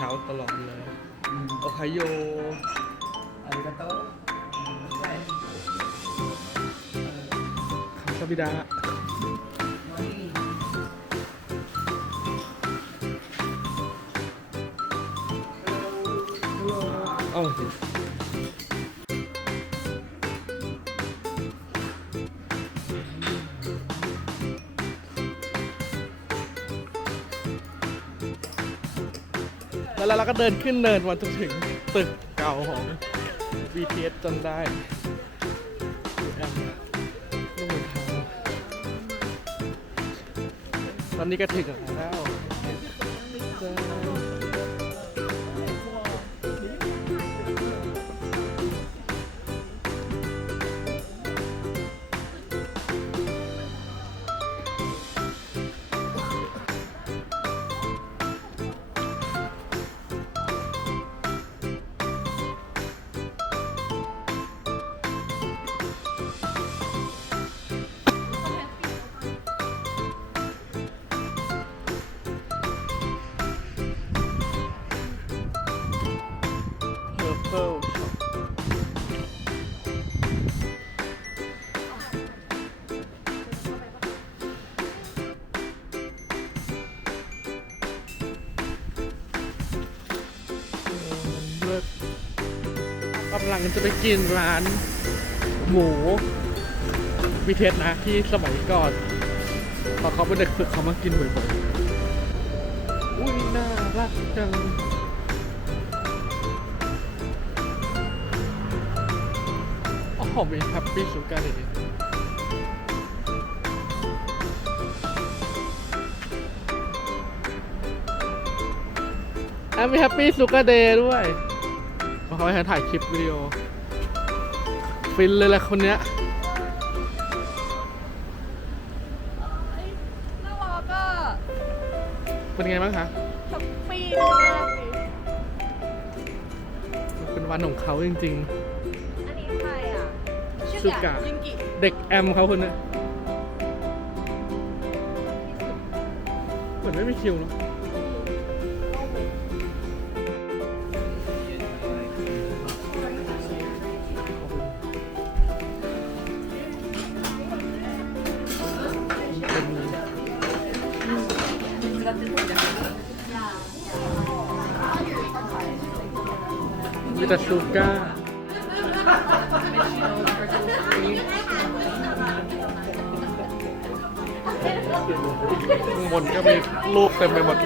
มาเช้าตลอดเลยโอไคโยอาริกาโตใช่คำสบิดาเอ้ แล้วเราก็เดินขึ้นเนินมาจนถึงตึกเก่าของ BTS จนได้แอมลูกมือท้าตอนนี้ก็ถึงแล้วำลังจะไปกินร้านหมูวิเทสนะที่สมัยก่อนพอเขาเป็นเด็กฝึกเขามากินบ่อยๆอุ้ยน่ารักจังโอ้โหมีแฮปปี้สุการ์เลยอะมีแฮปปี้สุการ์เดย์ด้วย เขาให้ถ่ายคลิปวิดีโอ ฟินเลยแหละคนเนี้ยน่ารักอะเป็นไงบ้างคะแฮปปี้น่ารักดีเป็นวันของเขาจริง อันนี้ใครอะสุกะยิงกิๆ เด็กแอมเขาคนเนี้ยเหมือนไม่มีคิวเนอะ มีแต่ซูก้า ข้างบนก็มีลูกเต็มไปหมด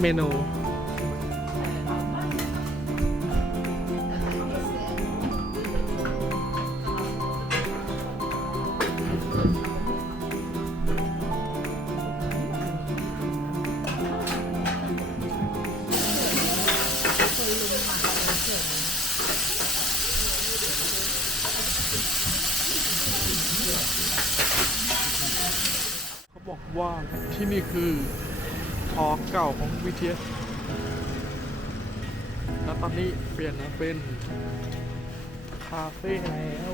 เมนู เขาบอกว่าที่นี่คือ ทอเก่าของวิทย์แล้วตอนนี้เปลี่ยนมาเป็น คาเฟ่แล้ว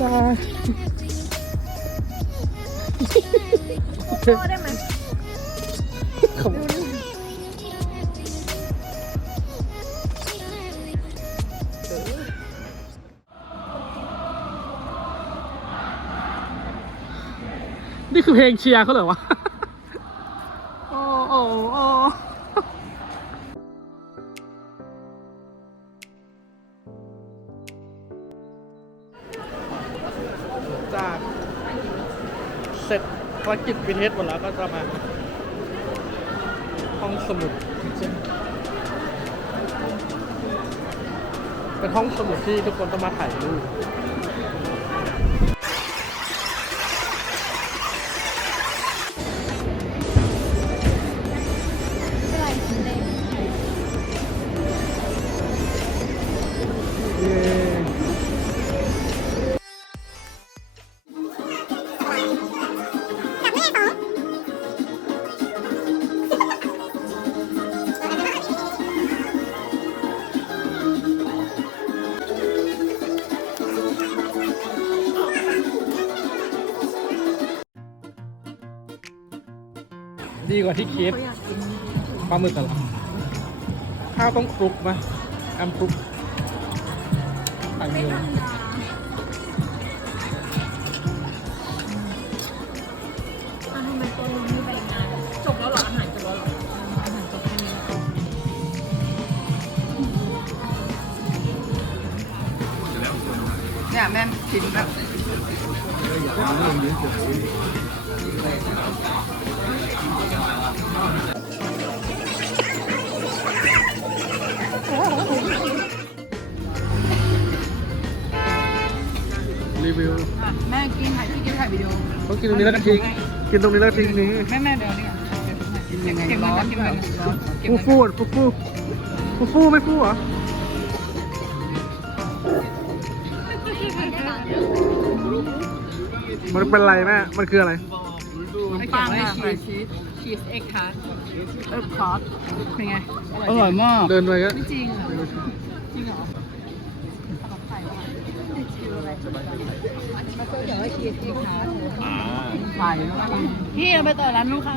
บ๊ายบายโตได้ไหมขอบคุณนี่คือเพลงเชียร์เขาเหรอวะ จากเสร็จภารกิจวิเทศหมดแล้วก็จะมาห้องสมุดเป็นห้องสมุดที่ทุกคนต้องมาถ่ายรูป ดีกว่าที่คิดปลาหมึกกันเหรอข้าวต้องคลุกไหมแอมคลุกใส่เนื้อทำไมตัวนี้ไปงานจบแล้วเหรออาหารจบแล้วเหรออาหารจบแค่นี้เนี่ยแม่กินแบบ รีวิวแม่กินถ่ายพี่กินถ่ายวิดีโอต้องกินตรงนี้แล้วก็ทิ้งกินตรงนี้แล้วก็ทิ้งนี้แม่แม่เดี๋ยวนี้กินยังไงร้อนแบบร้อนฟูฟูอะฟูฟูฟูฟูไม่ฟูเหรอมันเป็นไรแม่ มันคืออะไรปังชีสชีส ชีสเอ็กคาร์เออคอร์สเป็นไง อร่อยมาก เดินไปก็ไม่จริงอะจริงเหรอเดี๋ยวให้ชีสเอ็กคาร์ไข่พี่เราไปต่อร้านลูกค้า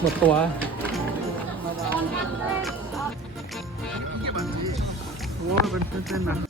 หมดตัวโอ้เป็นเส้นๆนะ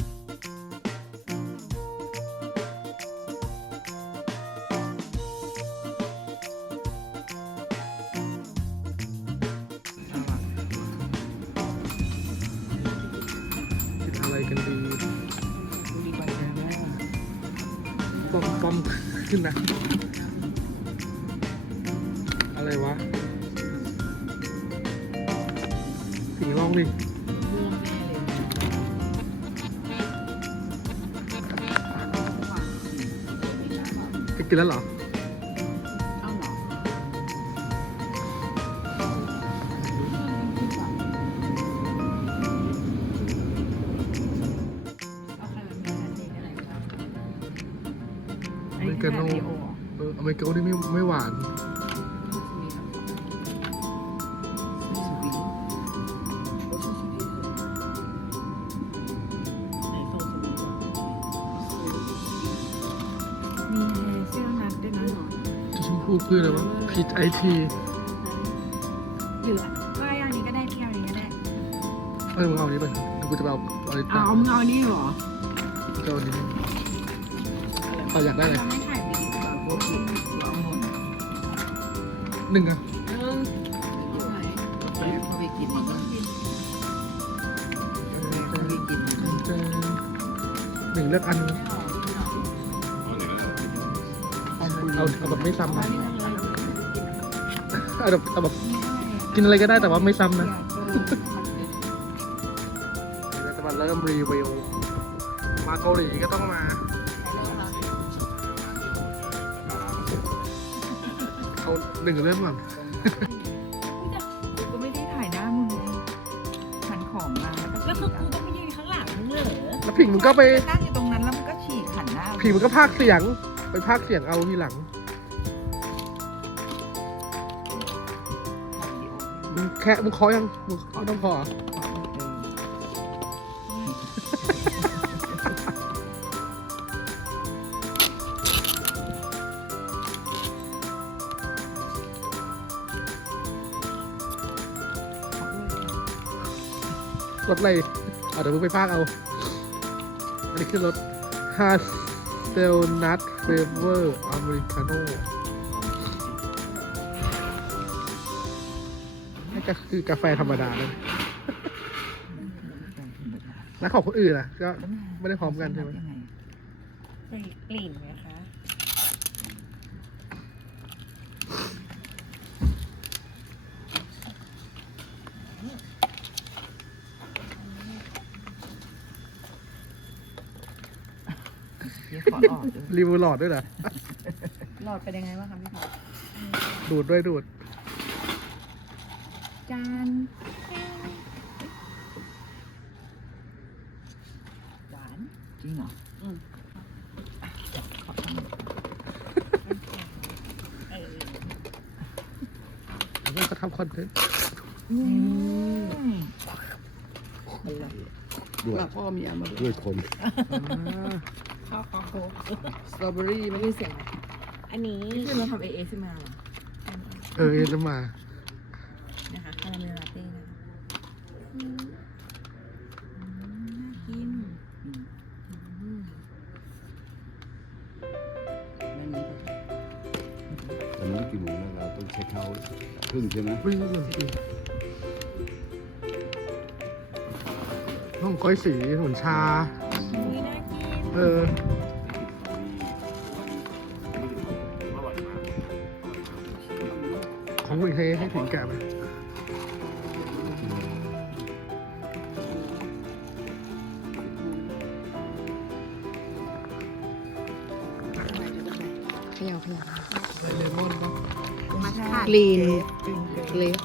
กาโน่เอออเมริกาโน่นี่ไม่ไม่หวาน มีเสื้อนักด้วยนะหรอจะชมพูคืออะไรวะพีชไอทีหรือว่าอย่างนี้ก็ได้พี่เอาอย่างนี้ก็ได้เออมึงเอาอันนี้ไปเดี๋ยวกูจะไปเอาเอาอันนี้เอามึงเอานี่เหรอกูจะเอาอันนี้เอาอยากได้เลยเราไม่ หนึ่งอะเออไปกินมันก็ไปกินหนึ่งเลือกอันเอาเอาแบบไม่ซ้ำนะเอาแบบเอาแบบกินอะไรก็ได้แต่ว่าไม่ซ้ำนะเดี๋ยวจะมาเริ่มรีวิวมาเกาหลีก็ต้องมา หนึ่งเริ่มก่อนก็ไม่ได้ถ่ายหน้ามึงหันของมาแล้วก็แล้วคือกูต้องไปยืนข้างหลังมึงเหรอแล้วผิงมึงก็ไปนั่งอยู่ตรงนั้นแล้วมันก็ฉีกหันหน้าผิงมึงก็พากย์เสียง ไปพากย์เสียงเอาทีหลังมึงแค่มึงเคอยังมึงไม่ต้องพอ รอรถอะไรเอาเดี๋ยวมึงไปพากย์เอา อันนี้คือรถ h a s s e l Nut Flavor Americano นี่ก็คือกาแฟธรรมดาเลยแล้วของคนอื่นล่ะ ก็ไม่ได้พร้อมกันใช่ไหมใส่กลิ่นไหมคะ เดี๋ยวขอออกด้วย รีวิวหลอดด้วยเหรอ หลอดเป็นยังไงบ้างคะพี่ขอดูดด้วยดูด จานหวานจริงเหรออืมขอทำเออแล้วก็ทำคอนเทนต์อืมด้วย หลักพ่อมีอันมาด้วย ด้วยคนข้า วคอโคกสตรอเบอรี่ไม่ได้เสียงอันนี้นี่คือเราทำเอเอขึ้นมาเหรอเออเอ็นจะมา นะคะคาราเมลลาเต้นะคะอืมน่ากินอืมตอนนี้กี่โมงแล้วเราต้องเช็คเอาท์ครึ่งใช่ไหมวิ่งเลยห้องก้อยสีเหมือนชาอุ๊ยน่ากินเออของมึงให้ให้ถึงแกะไหมขยาวขยาวใส่เลมอนปะมาค่ะกรีนกรีนเกรฟ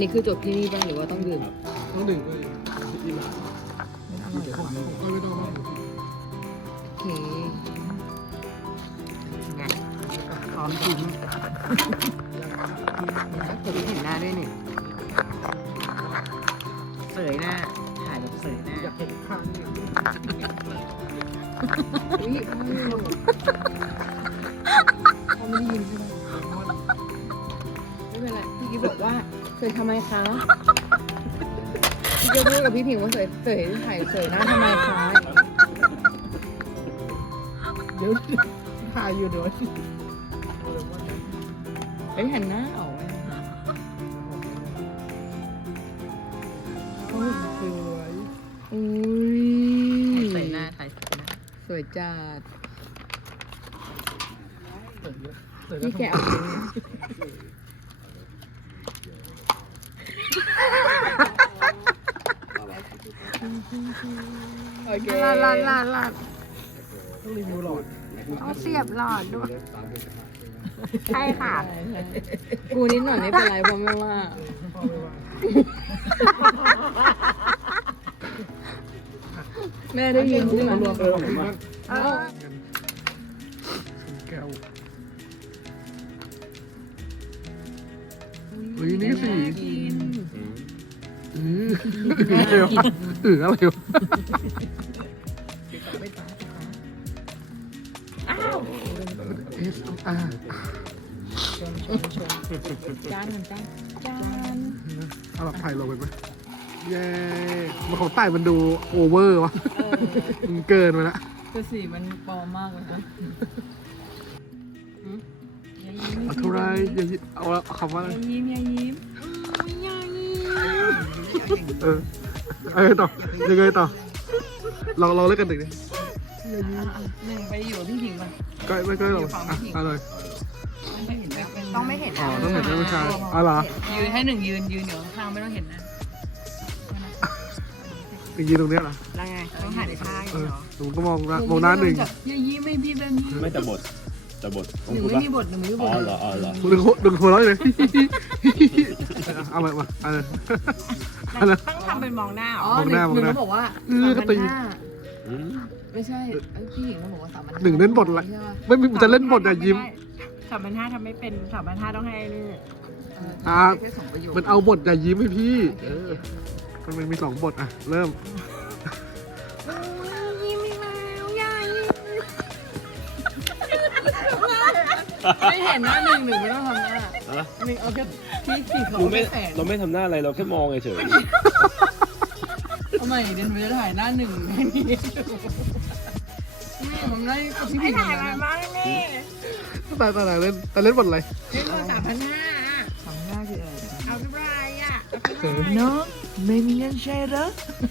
นนี้คือจบที่นี่ป่ะหรือว่าต้องดื่มต้องดื่มด้วยอีหลาอร่อยกว่าก็ไม่ต้องว่าโอเคพร้อมกินเดี๋ยวพี่เห็นหน้าด้วยนี่เสยหน้าถ่ายแบบเสยหน้าอยากเห็นข้างำไมคะพี่กิ๊บพูดกับพี่ผิงว่าเสยเสยถ่ายเสยหน้าทำไมคะเดี๋ยวถ่ายอยู่เดี๋ยวเฮ้ยหันหน้าออกไหมโอ้ยสวยอุ้ยเสยหน้าถ่ายเสยหน้าสวยจัดพี่แกะเอาจริ โอเคลาลาลาลาต้องรีวิวหลอดต้องเสียบหลอดด้วย ใช่ค่ะ กูนิดหน่อยไม่เป็นไรเพราะไม่ว่าพ่อไม่ว่าแม่ได้ยินใช่ไหมรวมเออผมว่าเออแก้วอุ้ยนี่สิอือเร็ว อืออะไรวะเอสอาร์จานเหมือนกันจานเอาหลักถ่ายลงไปไหมเย้มันของใต้มันดูโอเวอร์วะมันเกินไปละเคือสีมันปลอมมากเลยนะหืมอย่ายิ้มเอาเท่าไรอย่ายิ้มเอาเอาคำว่าอะไรอย่ายิ้มอย่ายิ้มเออ เอาไงต่อยังไงต่อลองลองเล่นกันหนึ่งดิหนึ่งไปอยู่ที่หญิงก่อนก็ไม่ก็หรอกอะเอาเลยไม่เห็นนะเป็นต้องไม่เห็นอ๋อต้องเห็นด้วยผู้ชายอ๋อเหรอยืนให้หนึ่งยืนยืนอยู่ข้างๆไม่ต้องเห็นนะยืนตรงเนี้ยเหรอแล้วไงต้องหันข้างเออเหรอผมก็มองนะมองหน้าหนึ่ง อย่ายิ้มไม่พี่แบบนี้ ไม่แต่บท แต่บทหต้องนึ่งพูดไม่ว่ามีบทหนึ่งไม่มีบอ๋ทอเหรออ๋อเหรอดึงหัวดึงหัวเราะเลย เอามามาเอาเลยเอาเลย ต้องทำเป็นมองหน้าเหรอ๋ออมองหหนึ่น้างมองหนึ่งหน้าเขาบอกว่าเออก็ตี สามพันห้าอืมไม่ใช่เอ้ยพี่หญิงเขาบอกว่าสามพันหนึ่งเล่นบทอะไรไม่มีจะเล่นบทอะยิ้ม สามพันห้าทำไม่เป็นสามพันห้าต้องให้ไอ้นี่อ่า แค่สองประโยคมันเอาบทอย่ายิ้มให้พี่ เออ มันมีสองบทอะ เริ่มยิ้ม ไม่เห็นหน้าหนึ่งหนึ่งไม่ต้องทำหน้าฮะหนึ่งเอาแค่พี่สีเขากูไม่แสงเราไม่ทำหน้าอะไรเราแค่มองเฉยทำไมเดนไม่ได้ถ่ายหน้าหนึ่งให้นี่ไม่ผมได้กับพี่ไม่ผิงถ่ายนะมาบ้างนี่แต่แต่แต่เล่นแต่เล่นบทอะไรเล่นมาสามพันห้าทำหน้าคืออะไรเอาเท่าไรอะน้องไม่มีเงินใช้เหรอ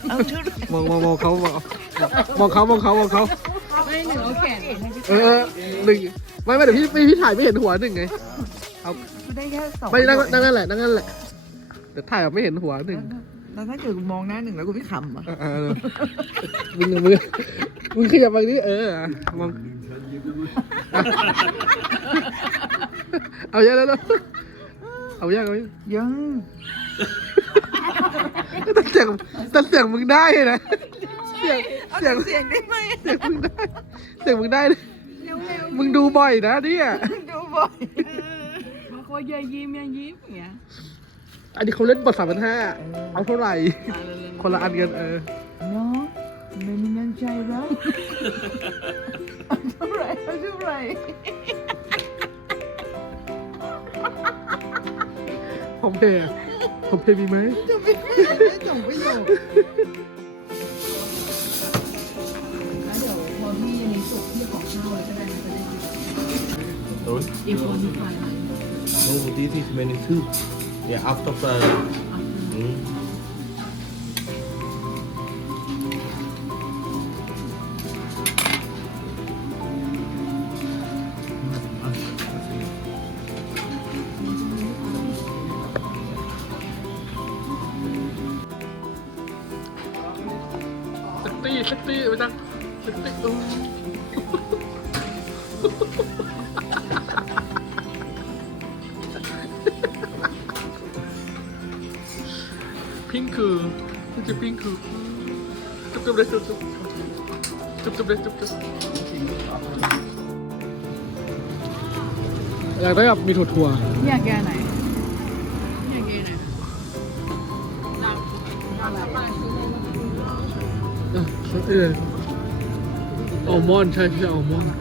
เอาเท่าไหร่มองมองมองเขามองมองเขามองเขามองเขาไม่หนึ่งเอาแขนเออเออหนึ่ง ไม่ไม่เดี๋ยวพี่พี่พี่ถ่ายไม่เห็นหัวหนึ่งไง เอาได้แค่สองไม่นั่งนั่งนั่นแหละนั่งนั่นแหละเดี๋ยวถ่ายแบบไม่เห็นหัวหนึ่งแล้วถ้าเกิดมองหน้าหนึ่งแล้วกูพี่ขำอะเออเออมึงมึงมึงขยับไปนี่เอออะมองอะเอาเยอะแล้วแล้วเอาเยอะเอาเยอะยังแต่เสียงแต่เสียงมึงได้นะเสียงเสียงเสียงได้ไหมเสียงมึงได้เสียงมึงได้นะ มึงดูบ่อยนะเนี่ยดูบ่อยบางคนอย่ายิ้มอย่ายิ้มอย่างเงี้ยอันนี้เขาเล่นบทสามพันห้าเอาเท่าไหร่ คนละอันกันเออน้องไม่มีเงินใช้เหรอเอาเท่าไหร่เอาเท่าไหร่ผมเพย์ผมเพย์มีไหม จะไม่ได้ส่งประโๆนู้นอีกคนที่ทานนู้นที่ที่เมนูทูเนี่ย after the อืม มีถั่วถั่วอยากแกไหนอยากแกไหนอะเอออัลมอนด์ใช่ใช่อัลมอนด์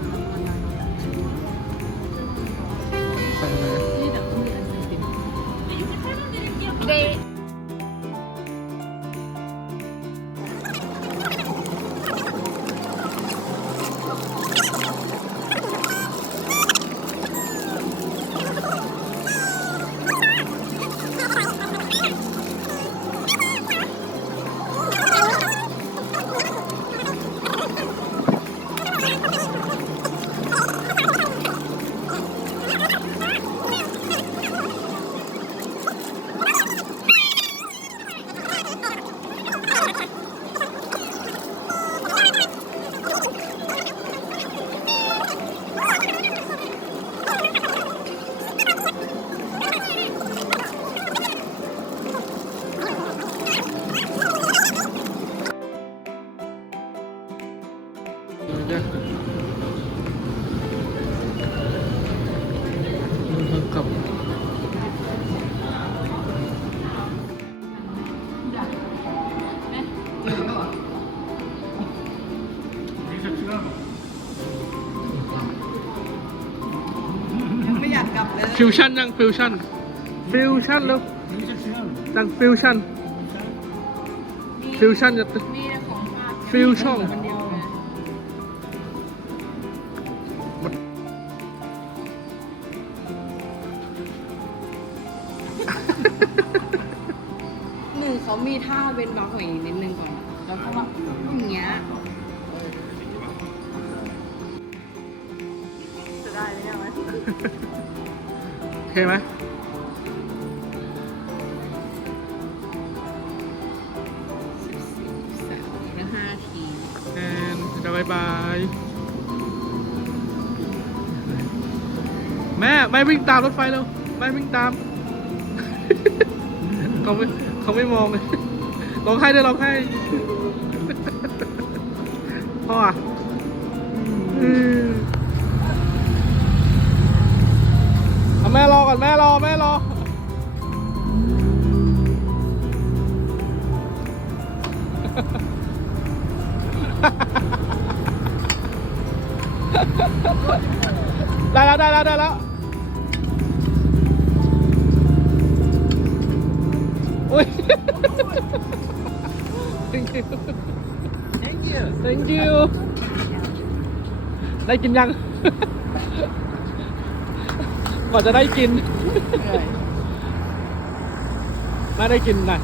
ฟิวชั่นยังฟิวชั่นฟิวชั่นแล้วยังฟิวชั่นฟิวชั่นจะต่กฟิวชั่นคหนึ่งเขามีท่าเว้นบรรคของอีกนิดนึงก่อน แล้วก็แบบอย่างเงี้ยจะได้ไหมเนี่ย เคไหมสามแล้วห้าทีแอนจะบายบาย แม่แม่วิ่งตามรถไฟเร็วแม่วิ่งตาม เขาไม่เขาไม่มองเลยร้องไห้ด้วยร้องไห้พ่ออะ แม่รอก่อนแม่รอแม่รอได้แล้วได้แล้วได้แล้วอุ้ย thank you Thank you. thank you ได้กินยัง ก่อนจะได้กิน น่าได้กินนะ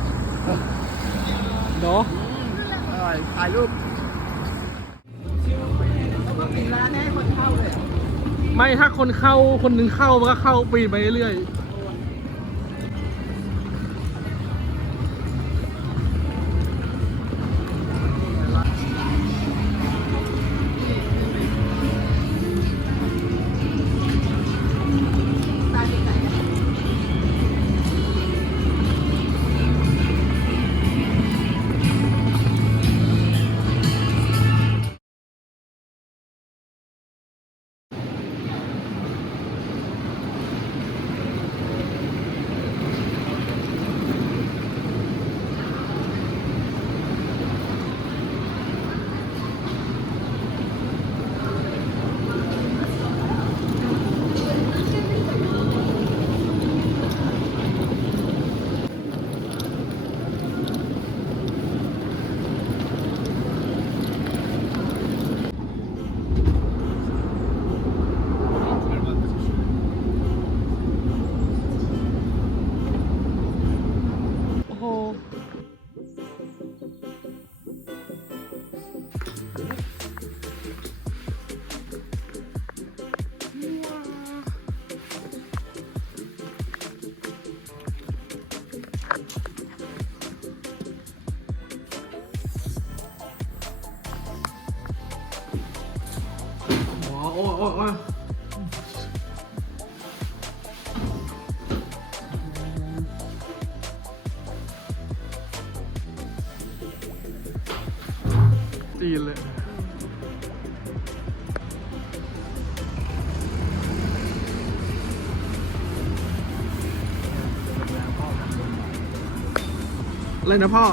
เนาะอร่อยถ่ายรูปแล้วก็ปิดร้านให้คนเข้าเลยไม่ถ้าคนเข้าคนหนึ่งเข้ามันก็เข้าปีนไปเรื่อยๆ ออกมาจีเลยเลยนะพ่อ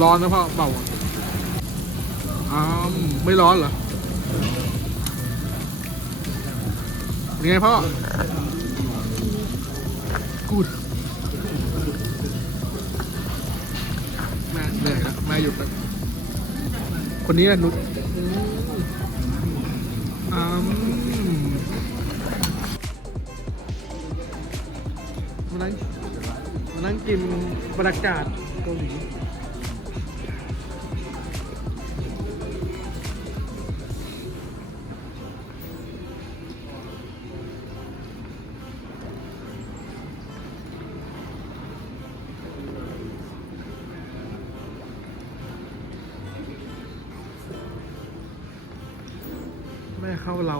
ร้อนนะพ่อเบาอ้าวไม่ร้อนเหรอเป็นไงพ่อกูดแม่เหนื่อยแล้วแม่หยุดแล้วคนนี้แหละนุชอืมมานั่งมานั่งกินบรรยากาศเกาหลี เรา